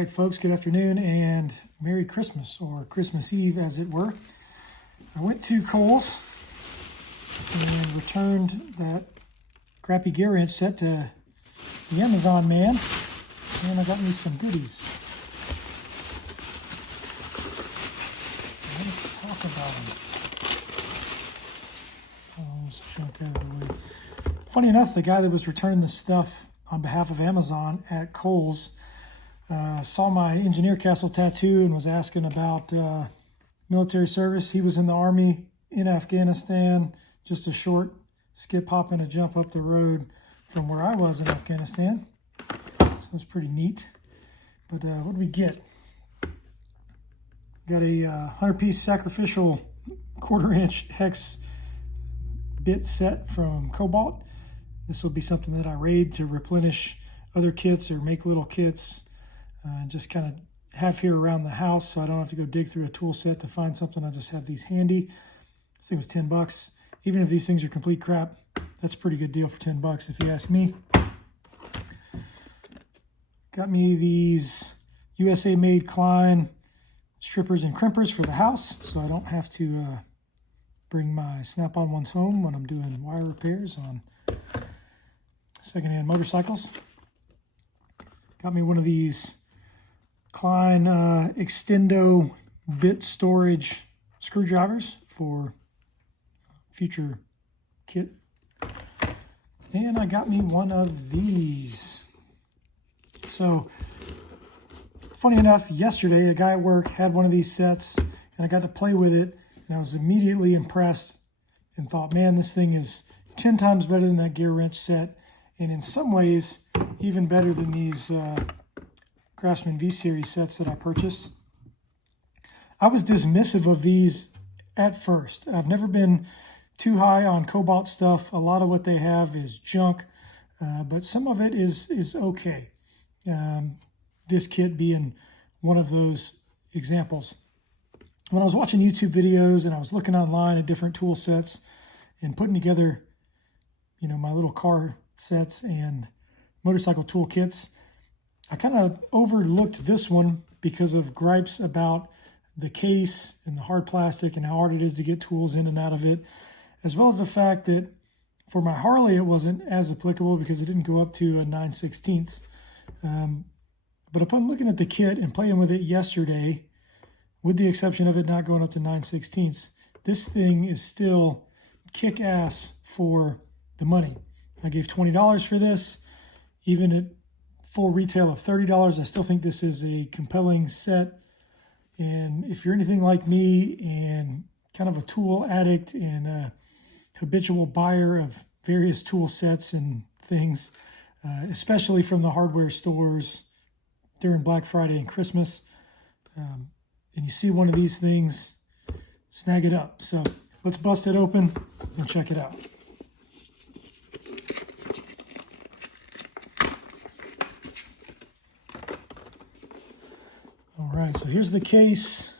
All right, folks, good afternoon and Merry Christmas, or Christmas Eve, as it were. I went to Kohl's and returned that crappy gear wrench set to the Amazon man, and I got me some goodies. Let's talk about them. Oh, let's junk out of the way. Funny enough, the guy that was returning the stuff on behalf of Amazon at Kohl's saw my Engineer Castle tattoo and was asking about military service. He was in the Army in Afghanistan, just a short skip, hop, and a jump up the road from where I was in Afghanistan. So it's pretty neat. But what did we get? Got a 100-piece sacrificial quarter-inch hex bit set from Kobalt. This will be something that I raid to replenish other kits or make little kits. Just kind of have here around the house, so I don't have to go dig through a tool set to find something. I just have these handy. This thing was $10. Even if these things are complete crap, that's a pretty good deal for $10 if you ask me. Got me these USA made Klein strippers and crimpers for the house, so I don't have to bring my snap-on ones home when I'm doing wire repairs on secondhand motorcycles. Got me one of these Klein Extendo bit storage screwdrivers for future kit. And I got me one of these. So, funny enough, yesterday a guy at work had one of these sets and I got to play with it, and I was immediately impressed and thought, man, this thing is 10 times better than that gear wrench set, and in some ways even better than these Craftsman V-Series sets that I purchased. I was dismissive of these at first. I've never been too high on Kobalt stuff. A lot of what they have is junk, but some of it is okay. This kit being one of those examples. When I was watching YouTube videos and I was looking online at different tool sets and putting together, my little car sets and motorcycle tool kits, I kind of overlooked this one because of gripes about the case and the hard plastic and how hard it is to get tools in and out of it, as well as the fact that for my Harley it wasn't as applicable because it didn't go up to a 9/16. But upon looking at the kit and playing with it yesterday, with the exception of it not going up to 9/16, this thing is still kick-ass for the money. I gave $20 for this. Even at full retail of $30, I still think this is a compelling set. And if you're anything like me and kind of a tool addict and a habitual buyer of various tool sets and things, especially from the hardware stores during Black Friday and Christmas, and you see one of these things, snag it up. So let's bust it open and check it out. All right, so here's the case.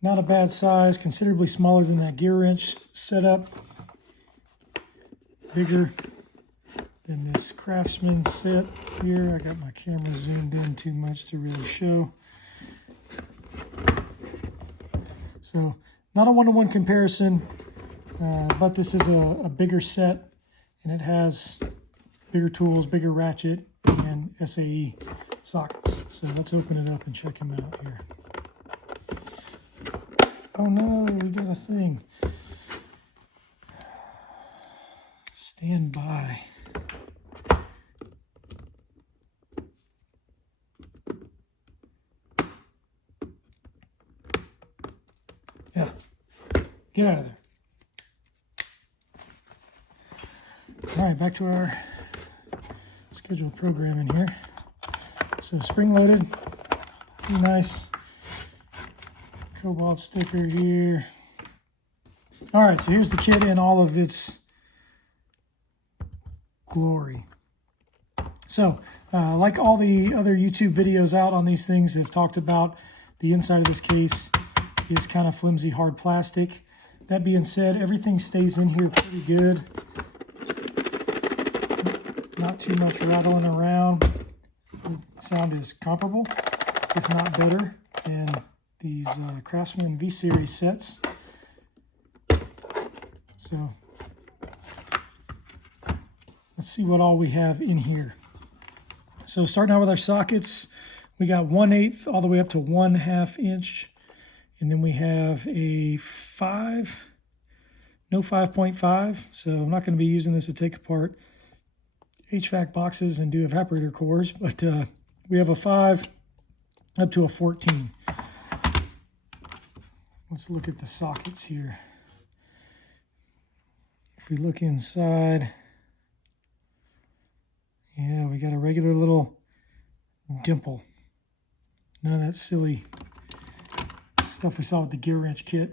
Not a bad size, considerably smaller than that gear wrench setup. Bigger than this Craftsman set here. I got my camera zoomed in too much to really show. So not a one-to-one comparison, but this is a bigger set, and it has bigger tools, bigger ratchet, and SAE sockets. So let's open it up and check him out here. Oh no, we got a thing. Stand by. Yeah, get out of there. All right, back to our scheduled programming here. So spring-loaded, pretty nice. Kobalt sticker here. All right, so here's the kit in all of its glory. So, like all the other YouTube videos out on these things have talked about, the inside of this case is kind of flimsy, hard plastic. That being said, everything stays in here pretty good. Not too much rattling around. the sound is comparable, if not better, than these Craftsman V-Series sets. So let's see what all we have in here. So starting out with our sockets, we got 1/8 all the way up to 1/2 inch. And then we have a 5.5. So I'm not going to be using this to take apart HVAC boxes and do evaporator cores, but we have a 5 up to a 14. Let's look at the sockets here. If we look inside, yeah, we got a regular little dimple. None of that silly stuff we saw with the gear wrench kit.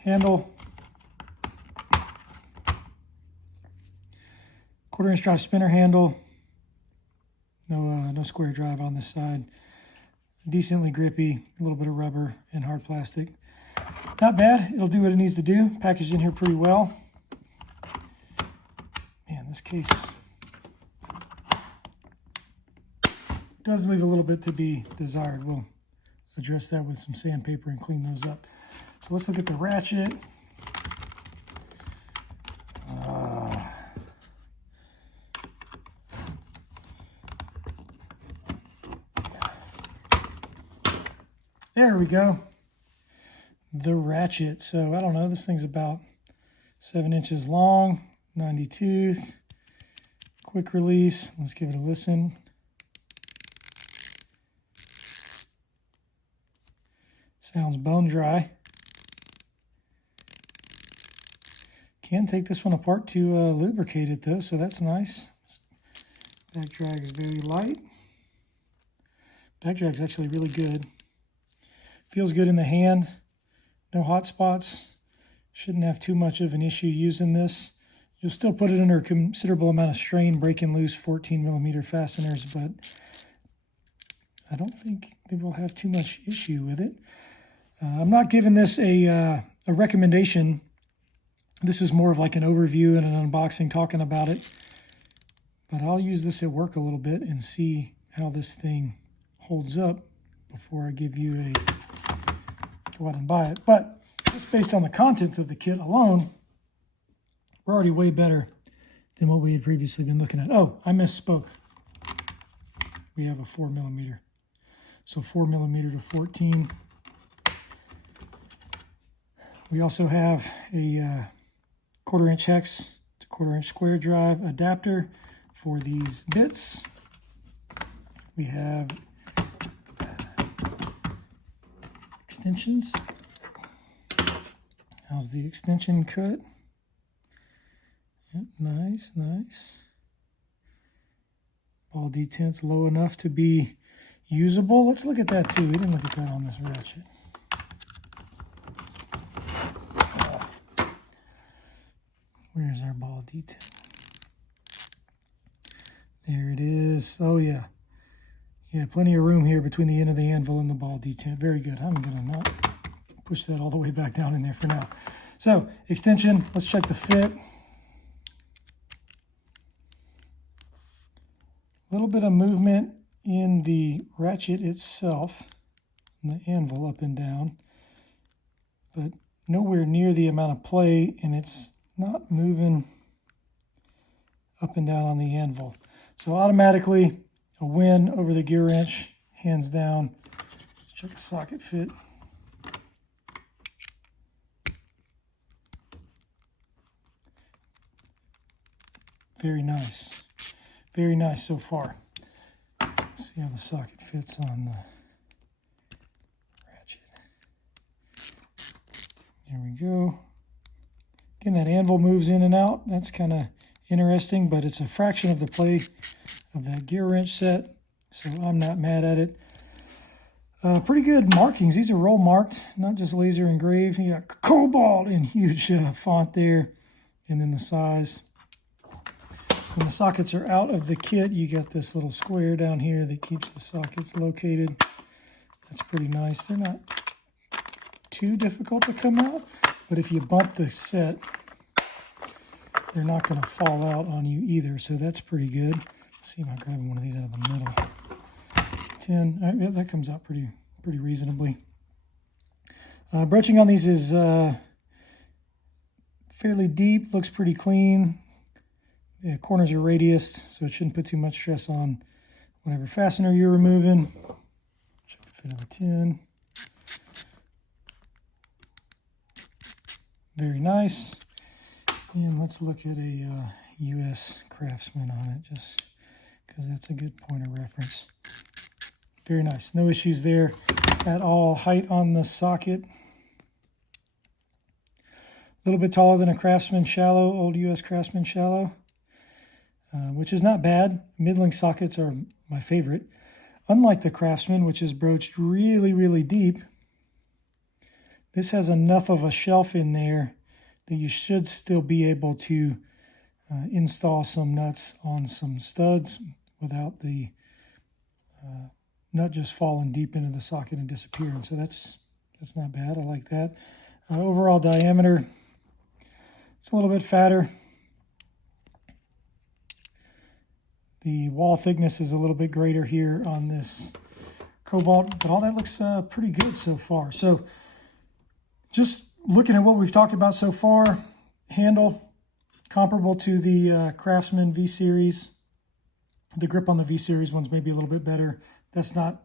Handle. 1/4 inch drive spinner handle. No square drive on this side. Decently grippy, a little bit of rubber and hard plastic. Not bad. It'll do what it needs to do. Packaged in here pretty well. Man, this case does leave a little bit to be desired. We'll address that with some sandpaper and clean those up. So let's look at the ratchet. There we go. The ratchet. So I don't know, this thing's about 7 inches long, 90 tooth, quick release. Let's give it a listen. Sounds bone dry. Can take this one apart to lubricate it though, so that's nice. Back drag is very light. Back drag is actually really good. Feels good in the hand. No hot spots. Shouldn't have too much of an issue using this. You'll still put it under a considerable amount of strain breaking loose 14mm fasteners, but I don't think they will have too much issue with it. I'm not giving this a recommendation. This is more of like an overview and an unboxing talking about it. But I'll use this at work a little bit and see how this thing holds up before I give you a go out and buy it. But just based on the contents of the kit alone, we're already way better than what we had previously been looking at. Oh, I misspoke. We have a 4mm. So 4mm to 14. We also have a 1/4 inch hex to 1/4 inch square drive adapter for these bits. We have extensions. How's the extension cut? Yep, nice, nice. Ball detent's low enough to be usable. Let's look at that too. We didn't look at that on this ratchet. Where's our ball detent? There it is. Oh yeah. Yeah, plenty of room here between the end of the anvil and the ball detent. Very good. I'm going to not push that all the way back down in there for now. So, extension. Let's check the fit. A little bit of movement in the ratchet itself, and the anvil up and down, but nowhere near the amount of play, and it's not moving up and down on the anvil. So automatically a win over the gear wrench, hands down. Let's check a socket fit. Very nice. Very nice so far. Let's see how the socket fits on the ratchet. There we go. Again, that anvil moves in and out. That's kind of interesting, but it's a fraction of the play of that gear wrench set, so I'm not mad at it. Pretty good markings. These are roll marked, not just laser engraved. You got Kobalt in huge font there, and then the size. When the sockets are out of the kit, you got this little square down here that keeps the sockets located. That's pretty nice. They're not too difficult to come out, but if you bump the set, they're not going to fall out on you either, so that's pretty good. Let's see if I grab one of these out of the middle. 10. Yeah, that comes out pretty reasonably. Broaching on these is fairly deep, looks pretty clean. The corners are radiused, so it shouldn't put too much stress on whatever fastener you're removing. Check the fit of the tin. Very nice. And let's look at a US Craftsman on it, just because that's a good point of reference. Very nice. No issues there at all. Height on the socket. A little bit taller than a Craftsman shallow, old US Craftsman shallow, which is not bad. Middling sockets are my favorite. Unlike the Craftsman, which is broached really deep, this has enough of a shelf in there that you should still be able to install some nuts on some studs without the nut just falling deep into the socket and disappearing. So that's not bad. I like that. Overall diameter, it's a little bit fatter. The wall thickness is a little bit greater here on this Kobalt, but all that looks pretty good so far. So just looking at what we've talked about so far, handle comparable to the Craftsman V-Series. The grip on the V-Series one's maybe a little bit better. That's not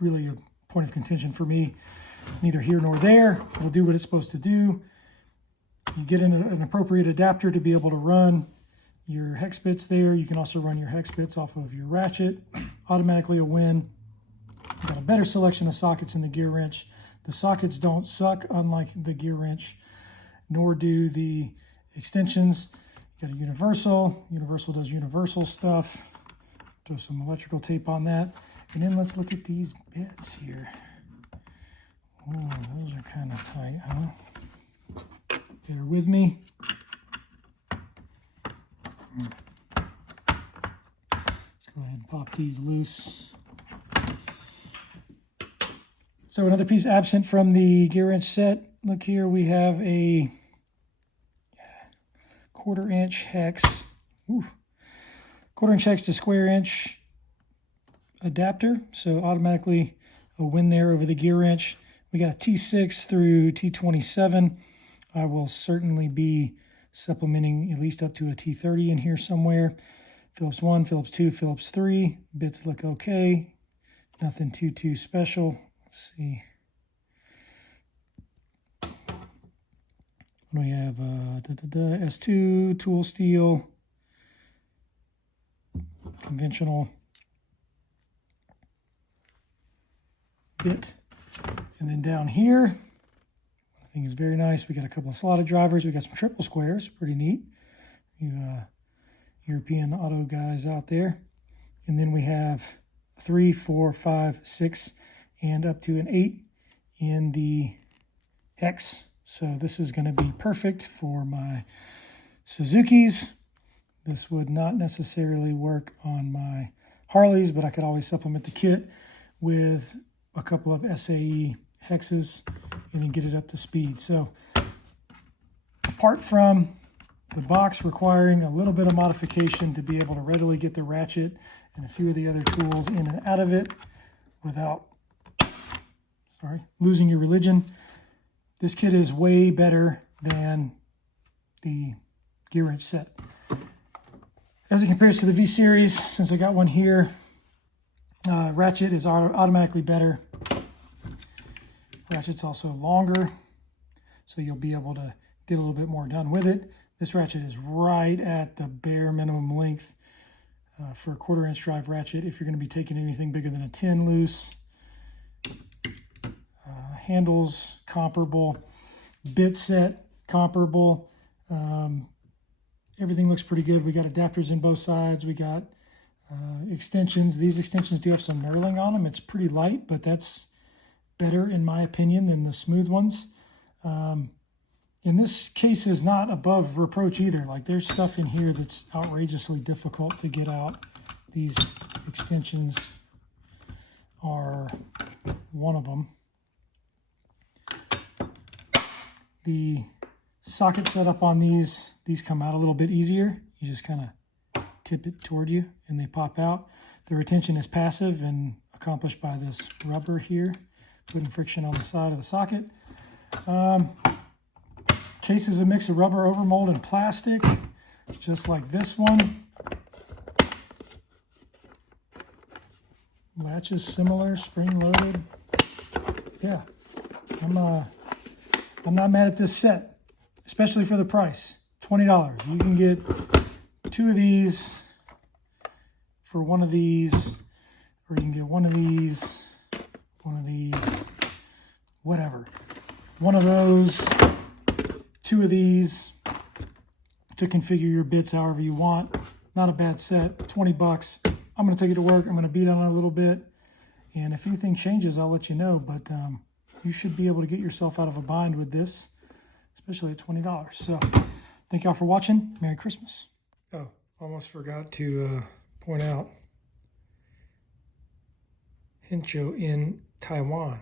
really a point of contention for me. It's neither here nor there. It'll do what it's supposed to do. You get an appropriate adapter to be able to run your hex bits there. You can also run your hex bits off of your ratchet. Automatically a win. You've got a better selection of sockets in the gear wrench. The sockets don't suck, unlike the gear wrench, nor do the extensions. You got a universal. Universal does universal stuff. Throw some electrical tape on that. And then let's look at these bits here. Oh, those are kind of tight, huh? Bear with me. Let's go ahead and pop these loose. So another piece absent from the gear wrench set. Look here, we have a 1/4 inch hex. 1/4 inch hex to square inch adapter. So automatically a win there over the gear wrench. We got a T6 through T27. I will certainly be supplementing at least up to a T30 in here somewhere. Phillips 1, Phillips 2, Phillips 3. Bits look okay. Nothing too special. Let's see. We have S2, tool steel, conventional bit. And then down here, I think is very nice. We got a couple of slotted drivers. We got some triple squares, pretty neat. You European auto guys out there. And then we have 3, 4, 5, 6, and up to an 8 in the hex. So this is going to be perfect for my Suzukis. This would not necessarily work on my Harleys, but I could always supplement the kit with a couple of SAE hexes and then get it up to speed. So apart from the box requiring a little bit of modification to be able to readily get the ratchet and a few of the other tools in and out of it without losing your religion, this kit is way better than the gear wrench set. As it compares to the V-Series, since I got one here, ratchet is automatically better. Ratchet's also longer, so you'll be able to get a little bit more done with it. This ratchet is right at the bare minimum length for a 1/4 inch drive ratchet if you're going to be taking anything bigger than a 10 loose. Handles comparable, bit set comparable. Everything looks pretty good. We got adapters in both sides. We got extensions. These extensions do have some knurling on them. It's pretty light, but that's better in my opinion than the smooth ones. In this case is not above reproach either. Like there's stuff in here that's outrageously difficult to get out. These extensions are one of them. The socket setup on these come out a little bit easier. You just kind of tip it toward you and they pop out. The retention is passive, and a accomplished by this rubber here, putting friction on the side of the socket. Case is a mix of rubber overmold and plastic, just like this one. Latch is similar, spring loaded. Yeah, I'm not mad at this set, especially for the price, $20. You can get 2 of these for one of these, or you can get one of these, whatever. One of those, 2 of these to configure your bits however you want. Not a bad set, 20 bucks. I'm gonna take it to work, I'm gonna beat on it a little bit, and if anything changes, I'll let you know, but you should be able to get yourself out of a bind with this, especially at $20. So, thank y'all for watching. Merry Christmas. Oh, almost forgot to point out, Hincho in Taiwan.